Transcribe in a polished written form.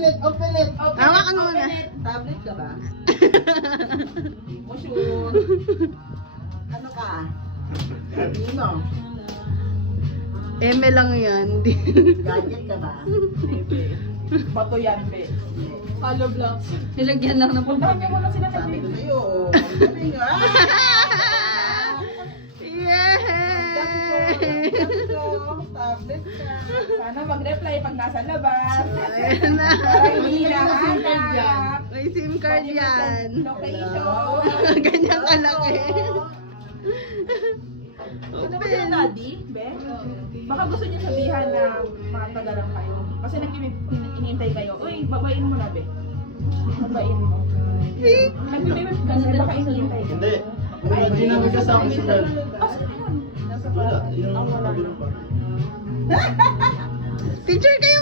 Open it. Tawa ka muna. Tablet ka ba? O shoot. Ano ka? Nino? Eme lang yan. Gadget ka ba? Bato yan, be. Hollow blocks. Nilagyan lang ng Puntahan niyo muna sila sa Sabi ko baby. sa'yo. Galing ah! Yay! Tablet ka. Sana mag-reply pag nasa labas. Ayan na. Para hindi na hanap. May SIM card yan. Location. Ganyan kalaki. Gusto mo Open. siya, Daddy? Be? Baka gusto niya sabihan na matagalan kayo. Kasi hinihintay kayo. Uy, babain mo na, be. Babain mo. Nagpipimip ka na, baka hinihintay ka. Hindi. Hindi namin kasama si Mel. Ah, saan yun? Wala. Yung Ah, wala. kabilang pa. Teacher kayo.